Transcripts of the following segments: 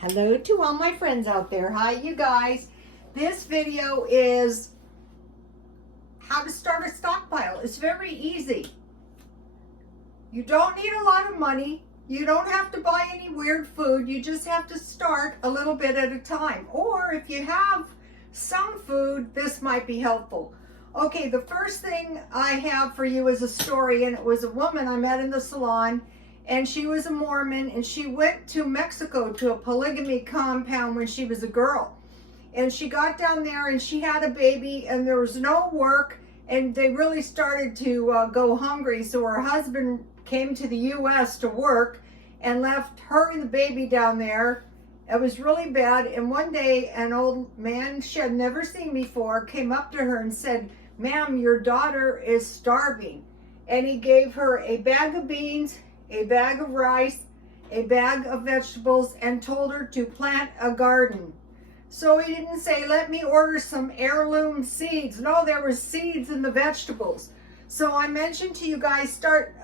Hello to all my friends out there. Hi, you guys. This video is how to start a stockpile. It's very easy. You don't need a lot of money. You don't have to buy any weird food. You just have to start a little bit at a time. Or if you have some food, this might be helpful. Okay, the first thing I have for you is a story, and it was a woman I met in the salon. And she was a Mormon, and she went to Mexico to a polygamy compound when she was a girl. And she got down there and she had a baby, and there was no work, and they really started to go hungry. So her husband came to the U.S. to work and left her and the baby down there. It was really bad. And one day, an old man she had never seen before came up to her and said, "Ma'am, your daughter is starving." And he gave her a bag of beans, a bag of rice, a bag of vegetables, and told her to plant a garden. So he didn't say, "Let me order some heirloom seeds." No, there were seeds in the vegetables. So I mentioned to you guys, start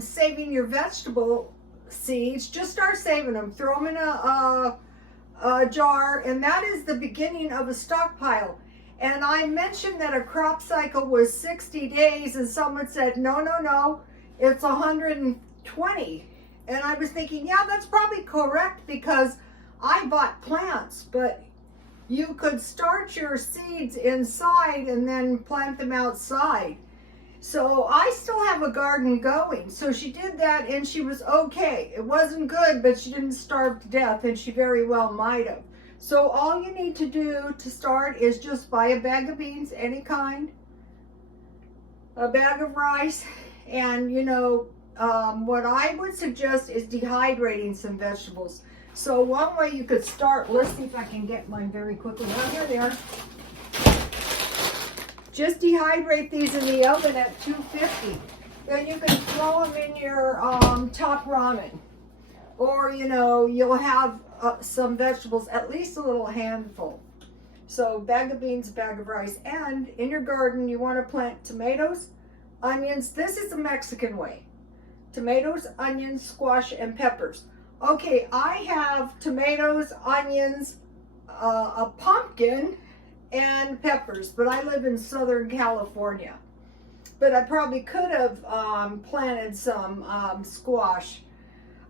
saving your vegetable seeds. Just start saving them. Throw them in a jar, and that is the beginning of a stockpile. And I mentioned that a crop cycle was 60 days, and someone said, no, it's 120. And I was thinking, yeah, that's probably correct, because I bought plants, but you could start your seeds inside and then plant them outside. So I still have a garden going. So she did that, and she was okay. It wasn't good, but she didn't starve to death, and she very well might have. So all you need to do to start is just buy a bag of beans, any kind, a bag of rice, and what I would suggest is dehydrating some vegetables. So one way you could start, let's see if I can get mine very quickly. Oh, here they are. Just dehydrate these in the oven at 250. Then you can throw them in your top ramen. Or, you'll have some vegetables, at least a little handful. So bag of beans, bag of rice. And in your garden, you want to plant tomatoes, onions. This is the Mexican way. Tomatoes, onions, squash, and peppers. Okay, I have tomatoes, onions, a pumpkin, and peppers, but I live in Southern California. But I probably could have planted some squash.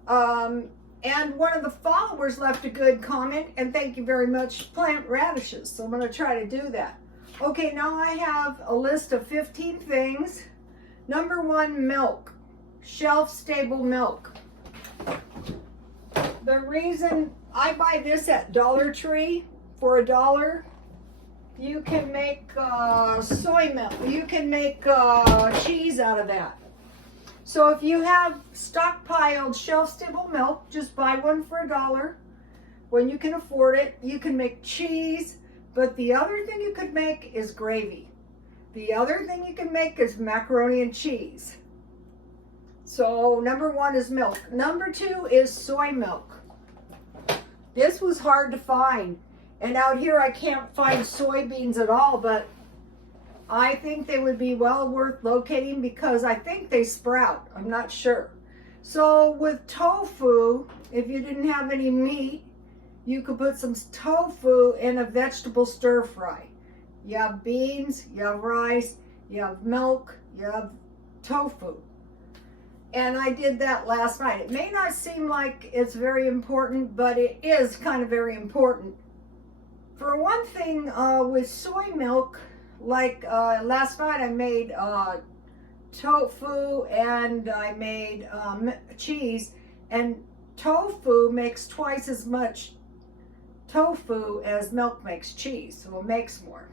And one of the followers left a good comment, and thank you very much, plant radishes. So I'm going to try to do that. Okay, now I have a list of 15 things. Number 1, milk. Shelf-stable milk. The reason I buy this at Dollar Tree for $1, you can make soy milk. You can make cheese out of that. So if you have stockpiled shelf-stable milk, just buy one for $1 when you can afford it. You can make cheese, but the other thing you could make is gravy. The other thing you can make is macaroni and cheese. So number 1 is milk. Number 2 is soy milk. This was hard to find. And out here I can't find soybeans at all, but I think they would be well worth locating because I think they sprout. I'm not sure. So with tofu, if you didn't have any meat, you could put some tofu in a vegetable stir fry. You have beans, you have rice, you have milk, you have tofu. And I did that last night. It may not seem like it's very important, but it is kind of very important. For one thing, with soy milk, like last night I made tofu and I made cheese, and tofu makes twice as much tofu as milk makes cheese, so it makes more.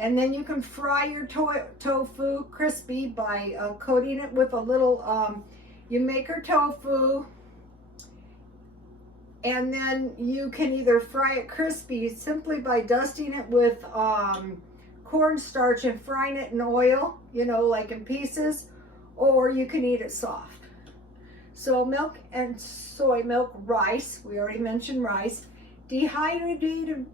And then you can fry your tofu crispy by coating it with a little, you make your tofu, and then you can either fry it crispy simply by dusting it with cornstarch and frying it in oil, like in pieces, or you can eat it soft. So milk and soy milk, rice, we already mentioned rice, dehydrated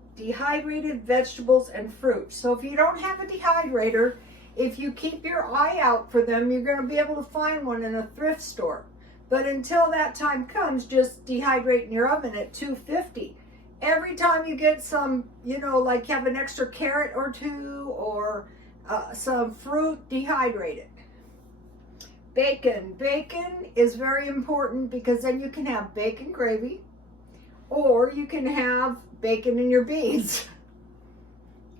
vegetables and fruit. So if you don't have a dehydrator, if you keep your eye out for them, you're going to be able to find one in a thrift store. But until that time comes, just dehydrate in your oven at 250. every time you get some, you know, like you have an extra carrot or two or some fruit, dehydrate it. Bacon. Bacon is very important because then you can have bacon gravy or you can have bacon in your beans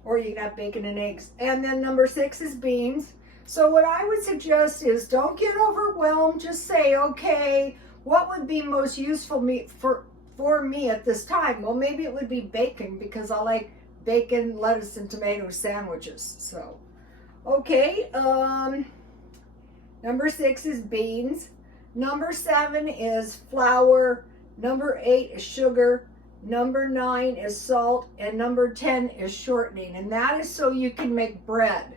or you can have bacon and eggs. And then number 6 is beans. So what I would suggest is don't get overwhelmed. Just say, okay, what would be most useful for me at this time? Well, maybe it would be bacon because I like bacon, lettuce, and tomato sandwiches. So, okay, number 6 is beans. Number 7 is flour. Number 8 is sugar. Number 9 is salt. And number 10 is shortening. And that is so you can make bread.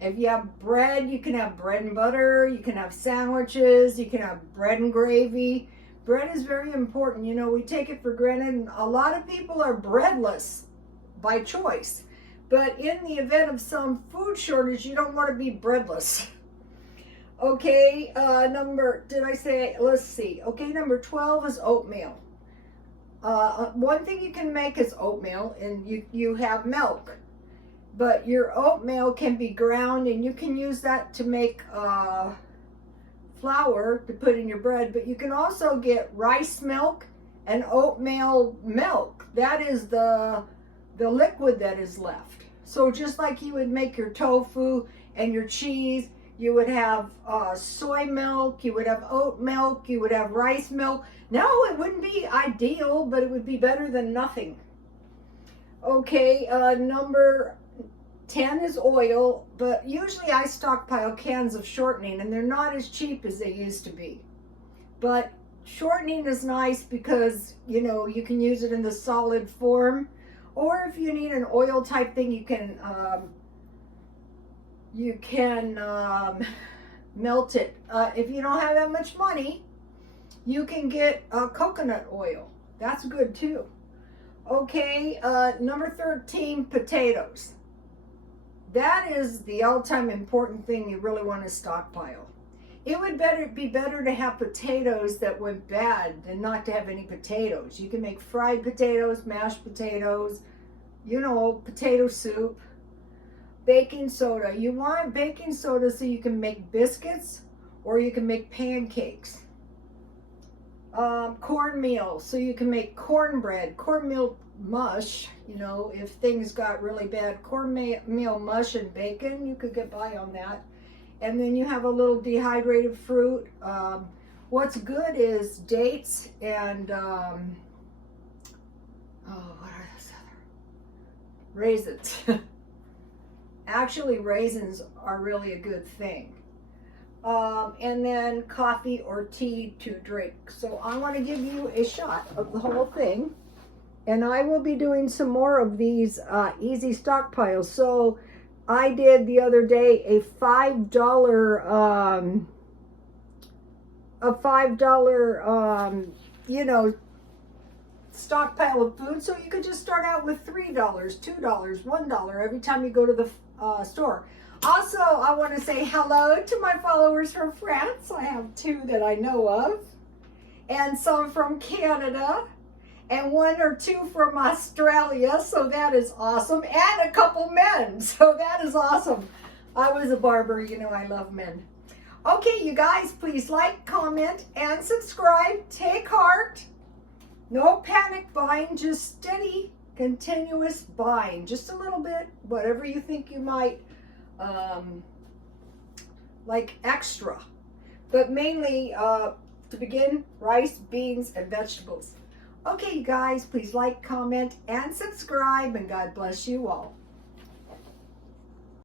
If you have bread, you can have bread and butter. You can have sandwiches. You can have bread and gravy. Bread is very important. You know, we take it for granted. And a lot of people are breadless by choice. But in the event of some food shortage, you don't want to be breadless. Okay, let's see. Okay, number 12 is oatmeal. One thing you can make is oatmeal, and you have milk. But your oatmeal can be ground, and you can use that to make flour to put in your bread. But you can also get rice milk and oatmeal milk. That is the liquid that is left. So just like you would make your tofu and your cheese, you would have soy milk, you would have oat milk, you would have rice milk. No, it wouldn't be ideal, but it would be better than nothing. Okay, number 10 is oil, but usually I stockpile cans of shortening, and they're not as cheap as they used to be. But shortening is nice because, you know, you can use it in the solid form, or if you need an oil type thing, you can melt it. If you don't have that much money, you can get coconut oil. That's good too. Okay, number 13, potatoes. That is the all-time important thing you really want to stockpile. It would be better to have potatoes that went bad than not to have any potatoes. You can make fried potatoes, mashed potatoes, you know, potato soup. Baking soda. You want baking soda so you can make biscuits or you can make pancakes. Cornmeal, so you can make cornbread, cornmeal mush. You know, if things got really bad, cornmeal mush and bacon, you could get by on that. And then you have a little dehydrated fruit. What's good is dates and what are those other? Raisins. Actually, raisins are really a good thing. And then coffee or tea to drink. So I want to give you a shot of the whole thing. And I will be doing some more of these easy stockpiles. So I did the other day a $5, you know, stockpile of food. So you could just start out with $3, $2, $1 every time you go to the store. Also, I want to say hello to my followers from France. I have 2 that I know of, and some from Canada, and 1 or 2 from Australia. So that is awesome, and a couple men. So that is awesome. I was a barber, you know, I love men. Okay, you guys, please like, comment, and subscribe. Take heart. No panic buying, just steady, continuous buying. Just a little bit, whatever you think you might like extra. But mainly, to begin, rice, beans, and vegetables. Okay, you guys, please like, comment, and subscribe, and God bless you all.